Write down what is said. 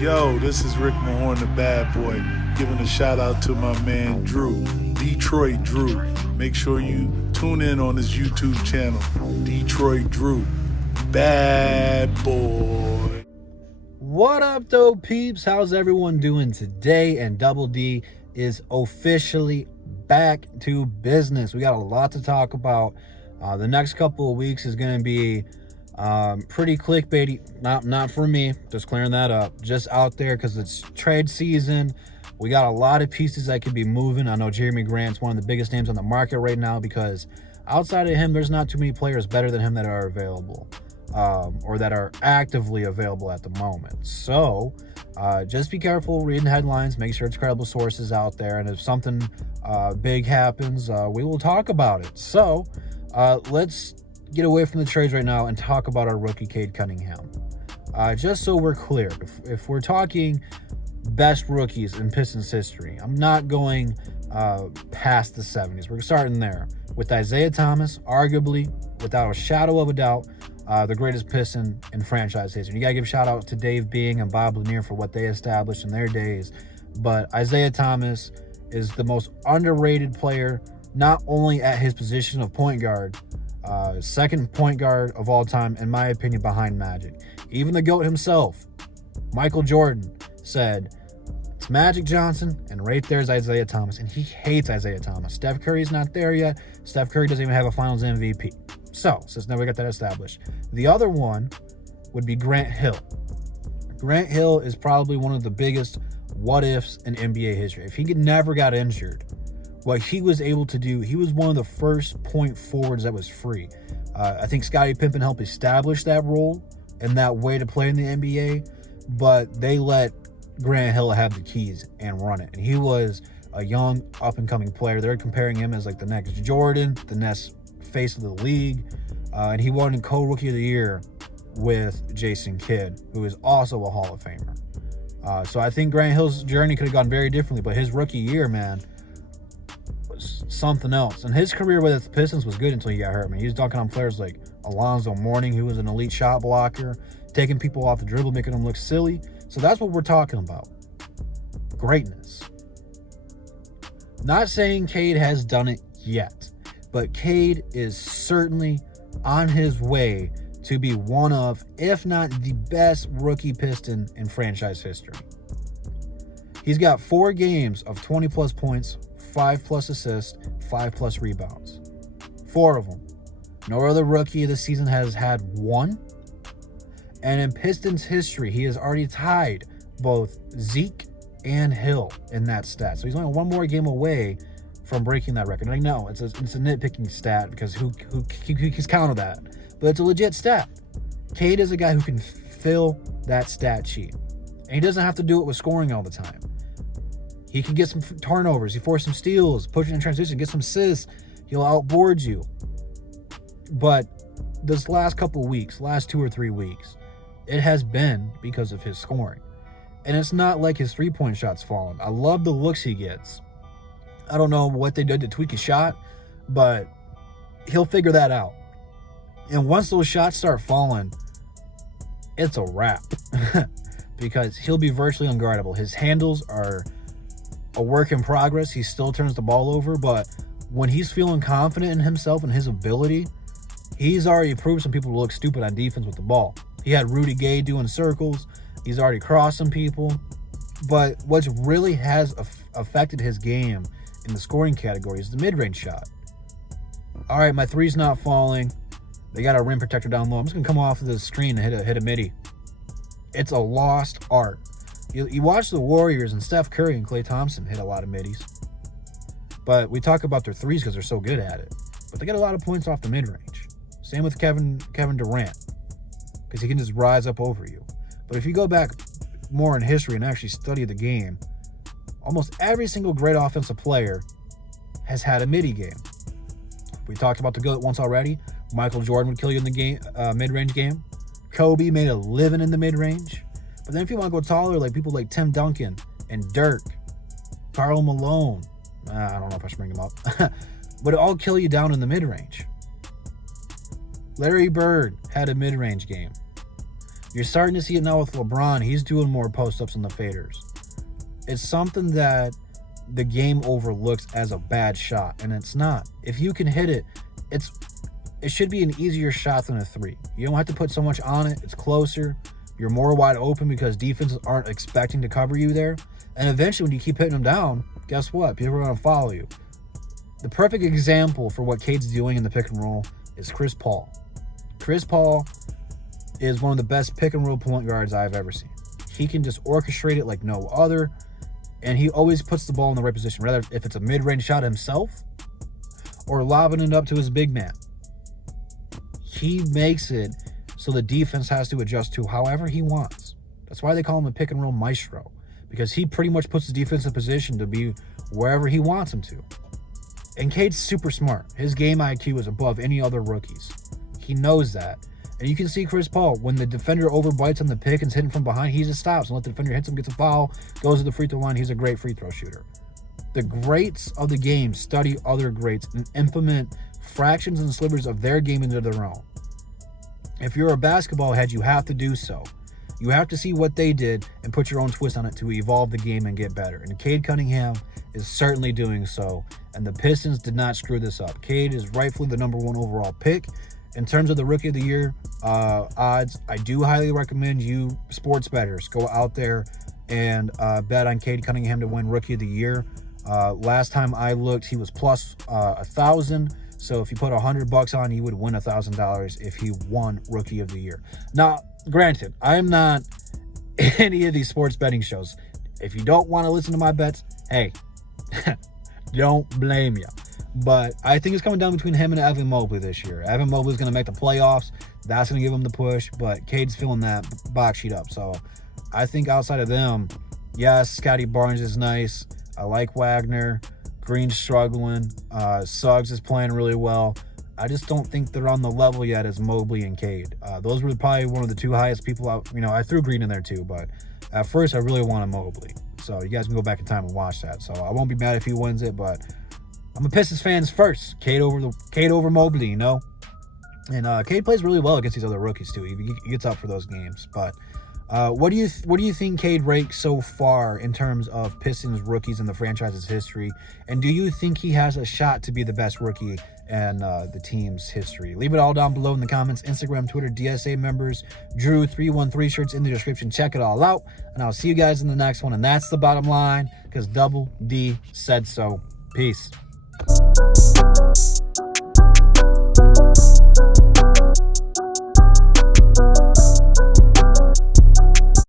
Yo, this is Rick Mahorn, the bad boy, giving a shout out to my man Drew, Detroit Drew. Make sure you tune in on his YouTube channel, Detroit Drew, bad boy. What up, though, peeps? How's everyone doing today? And Double D is officially back to business. We got a lot to talk about. The next couple of weeks is going to be pretty clickbaity. Not for me, just clearing that up. Just out there because it's trade season. We got a lot of pieces that could be moving. I know Jeremy Grant's one of the biggest names on the market right now because outside of him, there's not too many players better than him that are available or that are actively available at the moment. So just be careful reading headlines. Make sure it's credible sources out there. And if something big happens, we will talk about it. So let's get away from the trades right now and talk about our rookie Cade Cunningham. Just so we're clear, if we're talking best rookies in Pistons history, I'm not going past the 70s. We're starting there with Isaiah Thomas, arguably, without a shadow of a doubt, the greatest Piston in franchise history. You got to give a shout out to Dave Bing and Bob Lanier for what they established in their days. But Isaiah Thomas is the most underrated player, not only at his position of point guard, second point guard of all time, in my opinion, behind Magic. Even the GOAT himself, Michael Jordan, said, it's Magic Johnson, and right there's Isaiah Thomas, and he hates Isaiah Thomas. Steph Curry's not there yet. Steph Curry doesn't even have a Finals MVP. So, since now we got that established. The other one would be Grant Hill. Grant Hill is probably one of the biggest what-ifs in NBA history. If he never got injured, what he was able to do, he was one of the first point forwards that was free. I think Scottie Pippen helped establish that role and that way to play in the NBA, but they let Grant Hill have the keys and run it. And he was a young, up-and-coming player. They're comparing him as like the next Jordan, the next face of the league, and he won co-rookie of the year with Jason Kidd, who is also a Hall of Famer. So I think Grant Hill's journey could have gone very differently, but his rookie year, man, something else. And his career with the Pistons was good until he got hurt. I mean, he was dunking on players like Alonzo Mourning, who was an elite shot blocker, taking people off the dribble, making them look silly. So that's what we're talking about. Greatness. Not saying Cade has done it yet, but Cade is certainly on his way to be one of, if not the best rookie Piston in franchise history. He's got 4 games of 20-plus points, 5+ assists, 5+ rebounds. 4 of them. No other rookie of the season has had 1. And in Pistons history, he has already tied both Zeke and Hill in that stat. So he's only 1 more game away from breaking that record. And I know it's a nitpicking stat because who's counted that? But it's a legit stat. Cade is a guy who can fill that stat sheet. And he doesn't have to do it with scoring all the time. He can get some turnovers. He force some steals, push it in transition, get some assists. He'll outboard you. But this last couple of weeks, last 2 or 3 weeks, it has been because of his scoring. And it's not like his three-point shot's fallen. I love the looks he gets. I don't know what they did to tweak his shot, but he'll figure that out. And once those shots start falling, it's a wrap. Because he'll be virtually unguardable. His handles are a work in progress. He still turns the ball over, but when he's feeling confident in himself and his ability, he's already proved some people to look stupid on defense with the ball. He had Rudy Gay doing circles. He's already crossed some people. But what really has affected his game in the scoring category is the mid-range shot. All right, my three's not falling. They got a rim protector down low. I'm just going to come off of the screen and hit a midi. It's a lost art. You watch the Warriors and Steph Curry and Klay Thompson hit a lot of middies. But we talk about their threes because they're so good at it. But they get a lot of points off the mid-range. Same with Kevin Durant, because he can just rise up over you. But if you go back more in history and actually study the game, almost every single great offensive player has had a midi game. We talked about the GOAT once already. Michael Jordan would kill you in the game, mid-range game. Kobe made a living in the mid-range. But then if you want to go taller, like people like Tim Duncan and Dirk, Karl Malone, I don't know if I should bring them up, but it all kill you down in the mid-range. Larry Bird had a mid-range game. You're starting to see it now with LeBron. He's doing more post-ups and the faders. It's something that the game overlooks as a bad shot, and it's not. If you can hit it, it should be an easier shot than a three. You don't have to put so much on it. It's closer. You're more wide open because defenses aren't expecting to cover you there. And eventually, when you keep hitting them down, guess what? People are going to follow you. The perfect example for what Cade's doing in the pick and roll is Chris Paul. Chris Paul is one of the best pick and roll point guards I've ever seen. He can just orchestrate it like no other, and he always puts the ball in the right position, whether if it's a mid-range shot himself or lobbing it up to his big man. He makes it so the defense has to adjust to however he wants. That's why they call him a pick and roll maestro, because he pretty much puts the defense in position to be wherever he wants him to. And Cade's super smart. His game IQ is above any other rookies. He knows that. And you can see Chris Paul, when the defender overbites on the pick and's hitting from behind, he just stops and let the defender hit him, gets a foul, goes to the free throw line. He's a great free throw shooter. The greats of the game study other greats and implement fractions and slivers of their game into their own. If you're a basketball head, you have to do so. You have to see what they did and put your own twist on it to evolve the game and get better. And Cade Cunningham is certainly doing so. And the Pistons did not screw this up. Cade is rightfully the number one overall pick. In terms of the Rookie of the Year odds, I do highly recommend you sports bettors go out there and bet on Cade Cunningham to win Rookie of the Year. Last time I looked, he was plus 1,000. So if you put $100 on, he would win $1,000 if he won Rookie of the Year. Now, granted, I'm not any of these sports betting shows. If you don't want to listen to my bets, hey, don't blame you. But I think it's coming down between him and Evan Mobley this year. Evan Mobley's going to make the playoffs. That's going to give him the push. But Cade's filling that box sheet up. So I think outside of them, yes, Scotty Barnes is nice. I like Wagner. Green's struggling. Suggs is playing really well. I just don't think they're on the level yet as Mobley and Cade. Those were probably one of the two highest people out. I threw Green in there too, but at first I really wanted Mobley. So you guys can go back in time and watch that. So I won't be mad if he wins it, but I'm a Pistons fans first. Cade over Mobley, And Cade plays really well against these other rookies too. He gets up for those games. But what do you think Cade ranks so far in terms of Pistons rookies in the franchise's history? And do you think he has a shot to be the best rookie in the team's history? Leave it all down below in the comments. Instagram, Twitter, DSA members, Drew313 shirts in the description. Check it all out. And I'll see you guys in the next one. And that's the bottom line, because Double D said so. Peace.